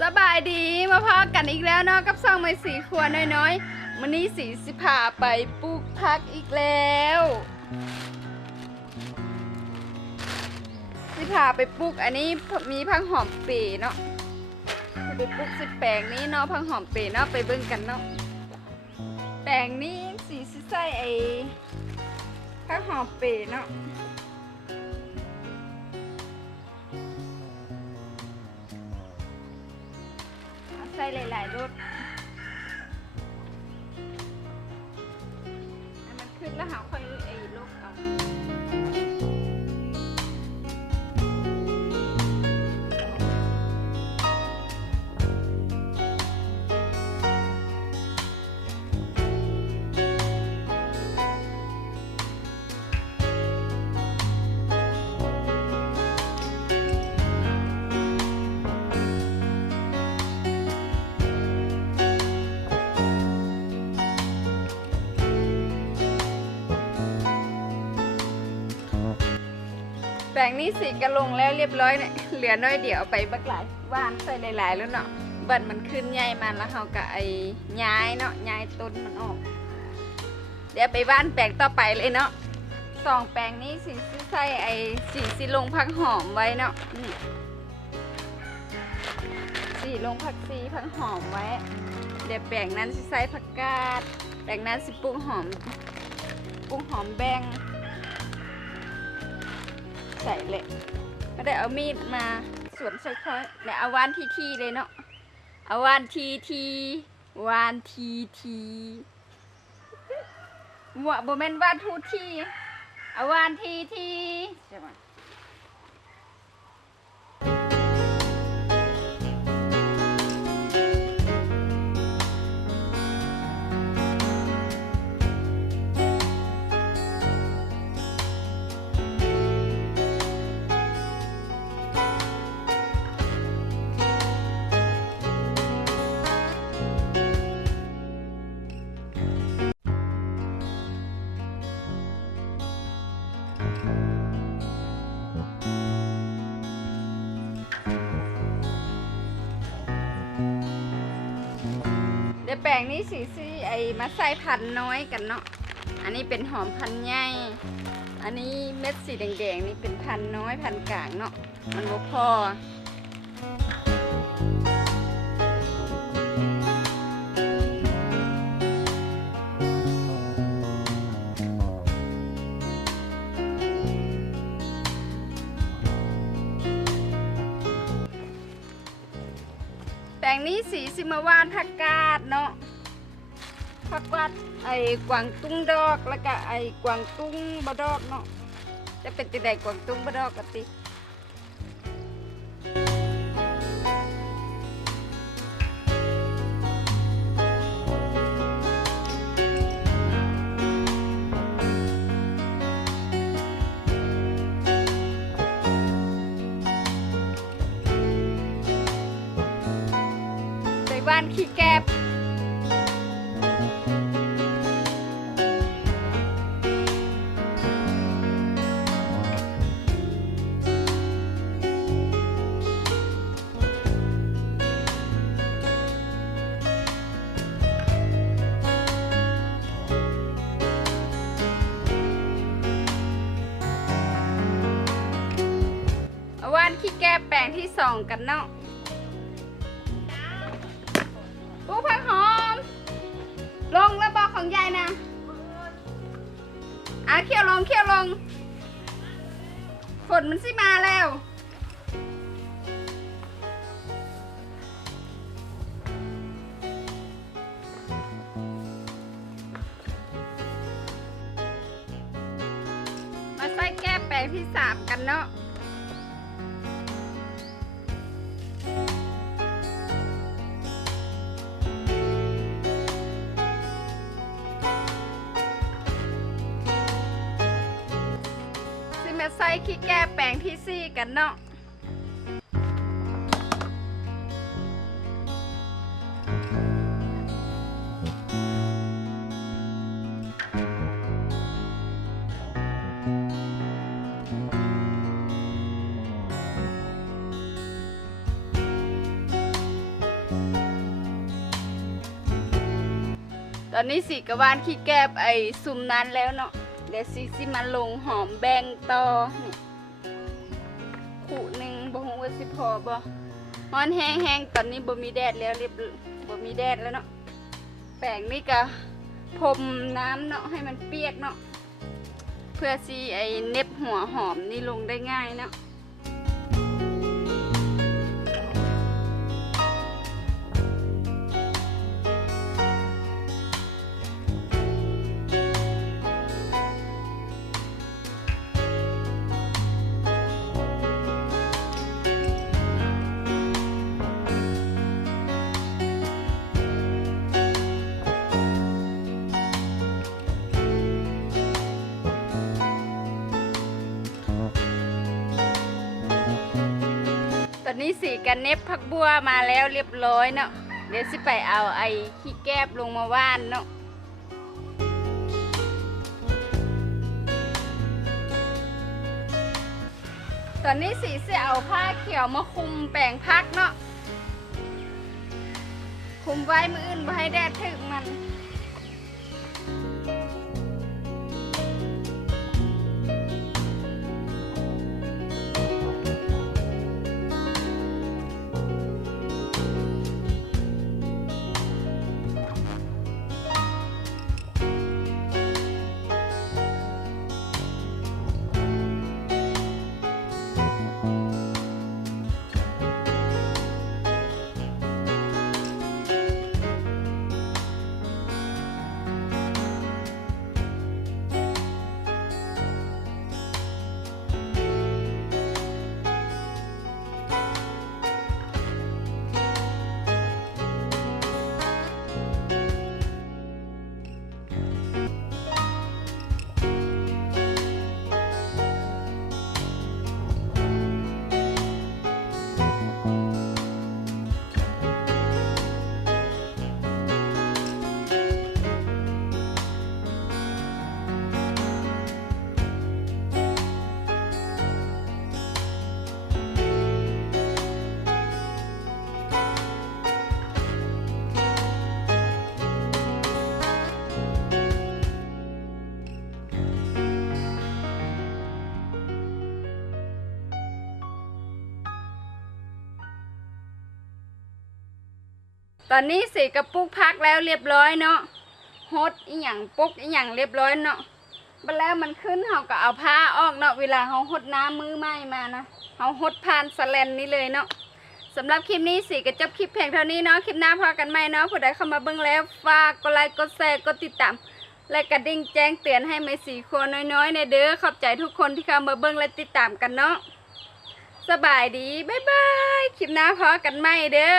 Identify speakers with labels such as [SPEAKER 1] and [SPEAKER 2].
[SPEAKER 1] สบายดีมาพอกันอีกแล้วเนาะกับซองไม้สีครัวน้อยๆมันนี้สีสิพาไปปลูกพักอีกแล้ว สิพาไปปลูกอันนี้มีพังหอมเปรเนาะไปปลูกสิแปลงนี้เนาะพังหอมเปรเนาะไปเบิ่งกันเนาะแปลงนี้สีสิใส่ไอ้พังหอมเปรเนาะ ส่หลายๆรสให้มันขึ้นแล้วหาค่อย แบ่งนี้สีกระลงแล้วเรียบร้อยเนี่ยเหลือน้อยเดียวไปบักหลายว่านใส่หลายๆแล้วเนาะบัดมันขึ้นใหญ่มาแล้วเขาก็ไอ้ย้ายเนาะย้ายต้นมันออก เดี๋ยวไปว่านแปลงต่อไปเลยเนาะสองแปลงนี้สีใส่ไอ้สีสิลงผักหอมไว้เนาะนี่สีลงผักซีผักหอมไว้ เดี๋ยวแปลงนั้นสิใส่ผักกาดแปลงนั้นสิปรุงหอมปรุงหอมแบง ใส่เลยก็ได้เอามีดมาสวนใส่ค่อยเนี่ยเอาวานทีทีเลยเนาะเอาวานทีทีวานทีทีหมวกบ่แมนวานทูทีเอาวานทีทีใช่ไหม แปลงนี้สีสีไอ้มาใส่พันน้อยกันเนาะ อันนี้เป็นหอมพันใหญ่ อันนี้เม็ดสีแดงๆนี่เป็นพันน้อยพันกลางเนาะ มันบ่พอ งนี้สีสิมาวานผักกาดเนาะผักกาดไอ้กวางตุ้งดอกแล้วก็ไอ้กวางตุ้งบะดอกเนาะจะเป็นติดใดกวางตุ้งบะดอกกติ บ้านขี้แกบว่านขี้แก้แปลงที่สองกันเนาะ อะเขี่ยวลงเขี่ยวลง ฝนมันสิมาแล้ว มาใส่แก้แปลงที่สามกันเนาะ และใส่ขี้แก้แปลงที่สี่กันเนาะตอนนี้สิกระวานขี้แก้ไอซุมนั้นแล้วเนาะ เดี๋ยวซีซิมาลงหอมแบงต่อนี่ขู่หนึ่งบ่ฮู้ว่าสิพอบ่ฮ้อนแห้งๆตอนนี้บ่มีแดดแล้วเรียบบ่มีแดดแล้วเนาะแป้งนี่ก็พรมน้ำเนาะให้มันเปียกเนาะเพื่อซีไอเน็บหัวหอมนี่ลงได้ง่ายเนาะ อนนี้สีกันเน็บผักบัวมาแล้วเรียบร้อยเนาะเดี๋ยวสิไปเอาไอ้ขี้แกบลงมาว่านเนาะตอนนี้สีเสียเอาผ้าเขียวมาคุมแปลงพักเนาะคุมไว้มืออื่นบ่ให้แดดถึงมัน ตอนนี้สีกระปุกพักแล้วเรียบร้อยเนาะฮดอีหยังปุกอีหยังเรียบร้อยเนาะบัดแล้วมันขึ้นเฮาก็เอาผ้าออกเนาะเวลาเฮาหดน้ำมือไหม้มานะเฮาหดผ่านสแลนนี้เลยเนาะสำหรับคลิปนี้สีก็จบคลิปเพียงเท่านี้เนาะคลิปหน้าพอกันใหมเนาะผู้ใดเข้ามาเบิ่งแล้วฝากกดไลค์กดแชร์กดติดตามและกระดิ่งแจ้งเตือนให้ไม่สีครัวน้อยๆในเด้อขอบใจทุกคนที่เข้ามาเบิ่งและติดตามกันเนาะสบายดีบ๊ายบายคลิปหน้าพอกันใหมเด้อ